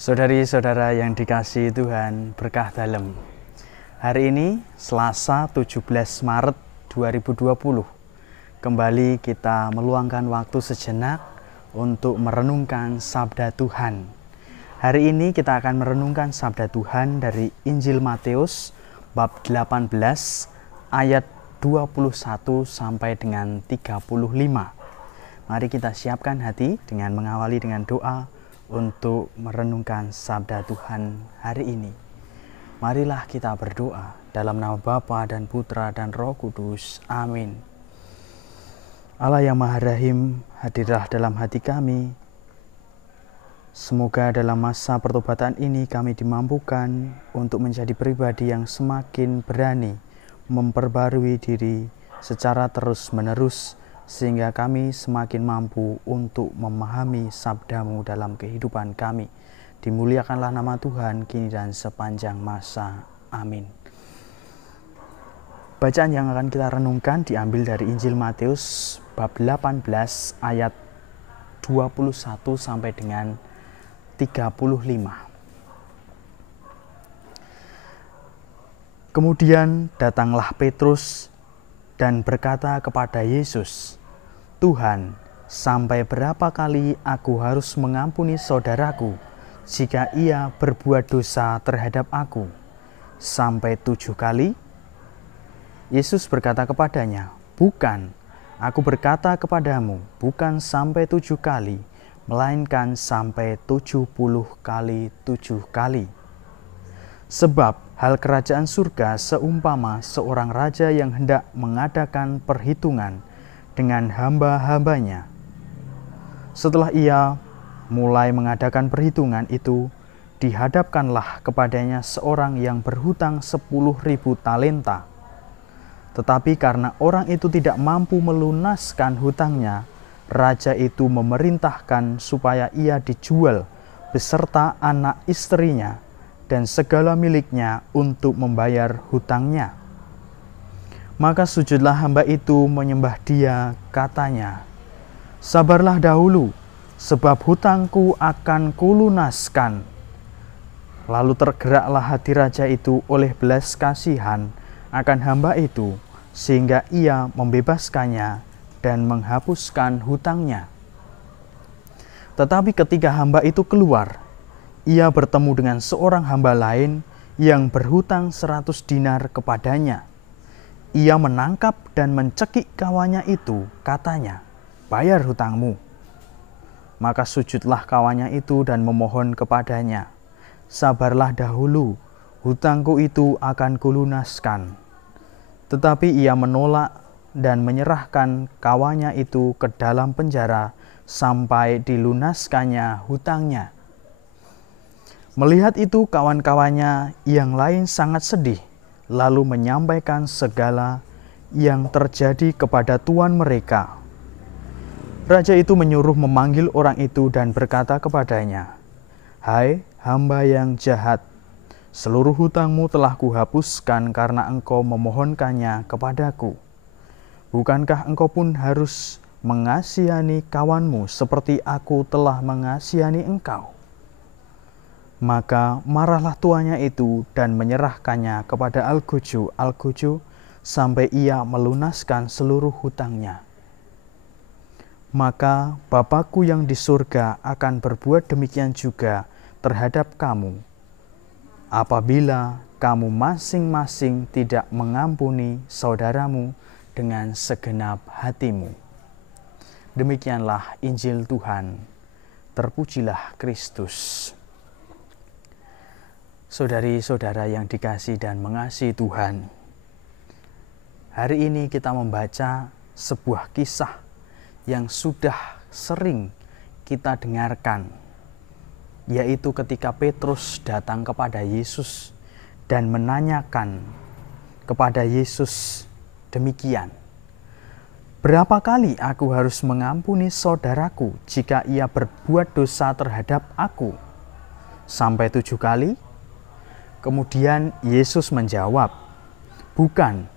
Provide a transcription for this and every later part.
Saudari-saudara yang dikasihi Tuhan, berkah dalam. Hari ini Selasa 17 Maret 2020. Kembali kita meluangkan waktu sejenak untuk merenungkan sabda Tuhan. Hari ini kita akan merenungkan sabda Tuhan dari Injil Matius bab 18 ayat 21 sampai dengan 35. Mari kita siapkan hati dengan mengawali dengan doa untuk merenungkan sabda Tuhan hari ini. Marilah kita berdoa dalam nama Bapa dan Putra dan Roh Kudus. Amin. Allah yang Maha Rahim, hadirlah dalam hati kami. Semoga dalam masa pertobatan ini kami dimampukan untuk menjadi pribadi yang semakin berani memperbarui diri secara terus-menerus, sehingga kami semakin mampu untuk memahami sabda-Mu dalam kehidupan kami. Dimuliakanlah nama Tuhan kini dan sepanjang masa. Amin. Bacaan yang akan kita renungkan diambil dari Injil Matius bab 18 ayat 21 sampai dengan 35. Kemudian datanglah Petrus dan berkata kepada Yesus, "Tuhan, sampai berapa kali aku harus mengampuni saudaraku jika ia berbuat dosa terhadap aku? Sampai 7 kali?" Yesus berkata kepadanya, "Bukan, aku berkata kepadamu, bukan sampai 7 kali, melainkan sampai 70 kali 7 kali. Sebab hal kerajaan surga seumpama seorang raja yang hendak mengadakan perhitungan dengan hamba-hambanya. Setelah ia mulai mengadakan perhitungan itu, dihadapkanlah kepadanya seorang yang berhutang 10.000 talenta. Tetapi karena orang itu tidak mampu melunaskan hutangnya, raja itu memerintahkan supaya ia dijual beserta anak istrinya dan segala miliknya untuk membayar hutangnya. Maka sujudlah hamba itu menyembah dia, katanya, 'Sabarlah dahulu, sebab hutangku akan kulunaskan.' Lalu tergeraklah hati raja itu oleh belas kasihan akan hamba itu, sehingga ia membebaskannya dan menghapuskan hutangnya. Tetapi ketika hamba itu keluar, ia bertemu dengan seorang hamba lain yang berhutang 100 dinar kepadanya. Ia menangkap dan mencekik kawannya itu, katanya, 'Bayar hutangmu.' Maka sujudlah kawannya itu dan memohon kepadanya, 'Sabarlah dahulu, hutangku itu akan kulunaskan.' Tetapi ia menolak dan menyerahkan kawannya itu ke dalam penjara sampai dilunaskannya hutangnya. Melihat itu kawan-kawannya yang lain sangat sedih, lalu menyampaikan segala yang terjadi kepada tuan mereka. Raja itu menyuruh memanggil orang itu dan berkata kepadanya, 'Hai hamba yang jahat, seluruh hutangmu telah kuhapuskan karena engkau memohonkannya kepadaku. Bukankah engkau pun harus mengasihani kawanmu seperti aku telah mengasihani engkau?' Maka marahlah tuannya itu dan menyerahkannya kepada algojo sampai ia melunaskan seluruh hutangnya. Maka Bapakku yang di surga akan berbuat demikian juga terhadap kamu, apabila kamu masing-masing tidak mengampuni saudaramu dengan segenap hatimu." Demikianlah Injil Tuhan. Terpujilah Kristus. Saudari-saudara yang dikasihi dan mengasihi Tuhan, hari ini kita membaca sebuah kisah yang sudah sering kita dengarkan, yaitu ketika Petrus datang kepada Yesus dan menanyakan kepada Yesus demikian, "Berapa kali aku harus mengampuni saudaraku jika ia berbuat dosa terhadap aku? Sampai 7 kali?" Kemudian Yesus menjawab, bukan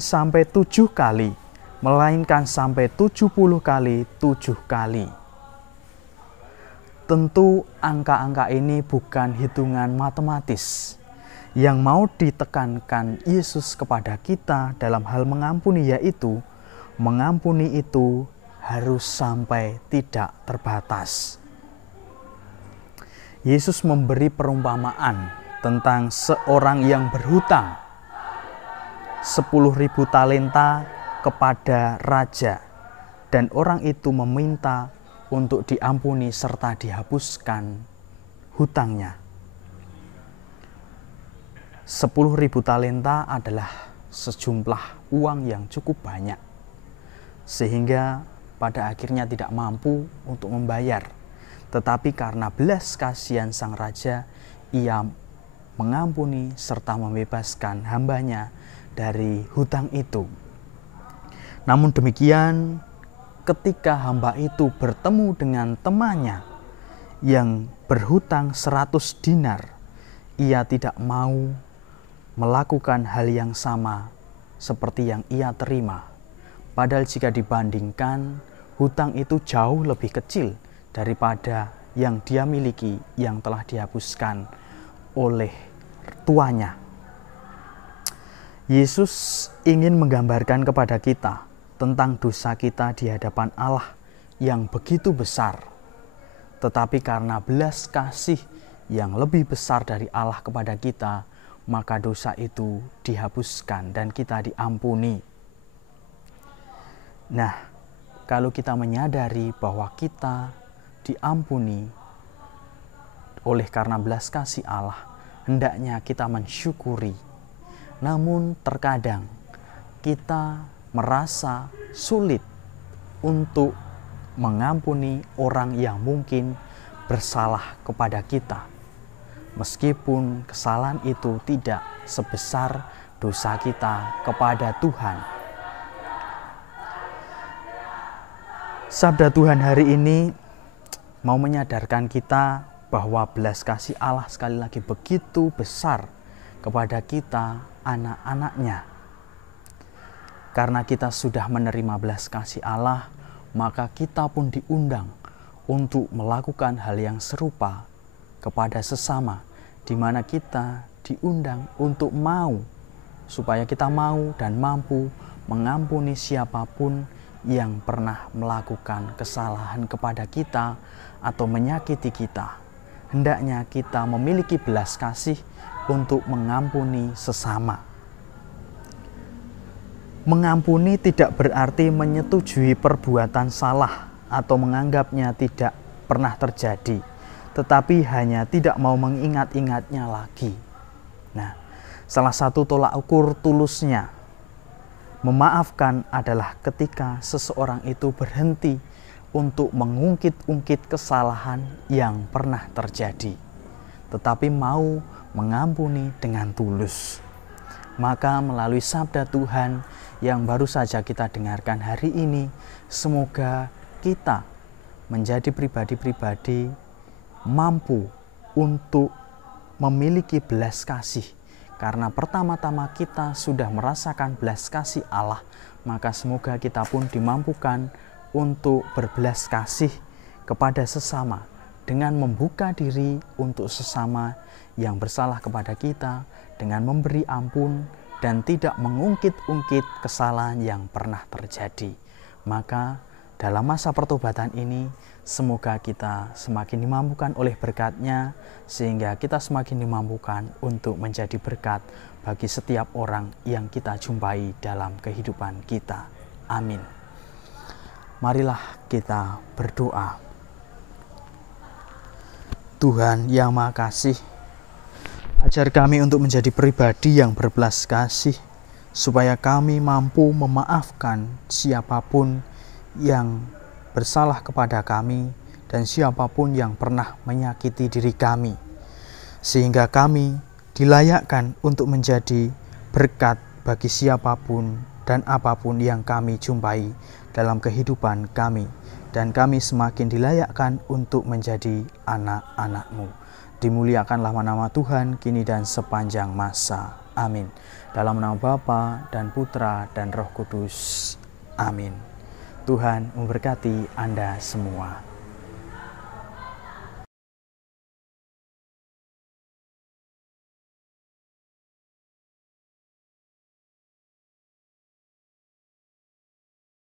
sampai 7 kali, melainkan sampai 70 kali 7 kali. Tentu angka-angka ini bukan hitungan matematis. Yang mau ditekankan Yesus kepada kita dalam hal mengampuni, yaitu mengampuni itu harus sampai tidak terbatas. Yesus memberi perumpamaan tentang seorang yang berhutang 10.000 talenta kepada raja, dan orang itu meminta untuk diampuni serta dihapuskan hutangnya. 10.000 talenta adalah sejumlah uang yang cukup banyak, sehingga pada akhirnya tidak mampu untuk membayar. Tetapi karena belas kasihan sang raja, ia mengampuni serta membebaskan hambanya dari hutang itu. Namun demikian, ketika hamba itu bertemu dengan temannya yang berhutang 100 dinar, ia tidak mau melakukan hal yang sama seperti yang ia terima. Padahal jika dibandingkan, hutang itu jauh lebih kecil daripada yang dia miliki yang telah dihapuskan oleh tuannya. Yesus ingin menggambarkan kepada kita tentang dosa kita di hadapan Allah yang begitu besar. Tetapi karena belas kasih yang lebih besar dari Allah kepada kita, maka dosa itu dihapuskan dan kita diampuni. Nah, kalau kita menyadari bahwa kita diampuni oleh karena belas kasih Allah, hendaknya kita mensyukuri. Namun terkadang kita merasa sulit untuk mengampuni orang yang mungkin bersalah kepada kita, meskipun kesalahan itu tidak sebesar dosa kita kepada Tuhan. Sabda Tuhan hari ini mau menyadarkan kita bahwa belas kasih Allah sekali lagi begitu besar kepada kita, anak-anaknya. Karena kita sudah menerima belas kasih Allah, maka kita pun diundang untuk melakukan hal yang serupa kepada sesama, di mana kita diundang untuk supaya kita mau dan mampu mengampuni siapapun yang pernah melakukan kesalahan kepada kita atau menyakiti kita. Hendaknya kita memiliki belas kasih untuk mengampuni sesama. Mengampuni tidak berarti menyetujui perbuatan salah atau menganggapnya tidak pernah terjadi, tetapi hanya tidak mau mengingat-ingatnya lagi. Nah, salah satu tolak ukur tulusnya memaafkan adalah ketika seseorang itu berhenti untuk mengungkit-ungkit kesalahan yang pernah terjadi, tetapi mau mengampuni dengan tulus. Maka melalui sabda Tuhan yang baru saja kita dengarkan hari ini, semoga kita menjadi pribadi-pribadi mampu untuk memiliki belas kasih. Karena pertama-tama kita sudah merasakan belas kasih Allah, maka semoga kita pun dimampukan untuk berbelas kasih kepada sesama dengan membuka diri untuk sesama yang bersalah kepada kita, dengan memberi ampun dan tidak mengungkit-ungkit kesalahan yang pernah terjadi. Maka dalam masa pertobatan ini, semoga kita semakin dimampukan oleh berkat-Nya, sehingga kita semakin dimampukan untuk menjadi berkat bagi setiap orang yang kita jumpai dalam kehidupan kita. Amin. Marilah kita berdoa. Tuhan yang Maha Kasih, ajar kami untuk menjadi pribadi yang berbelas kasih, supaya kami mampu memaafkan siapapun yang bersalah kepada kami dan siapapun yang pernah menyakiti diri kami, sehingga kami dilayakkan untuk menjadi berkat bagi siapapun dan apapun yang kami jumpai dalam kehidupan kami, dan kami semakin dilayakkan untuk menjadi anak-anak-Mu. Dimuliakanlah nama Tuhan kini dan sepanjang masa. Amin. Dalam nama Bapa dan Putra dan Roh Kudus. Amin. Tuhan memberkati Anda semua.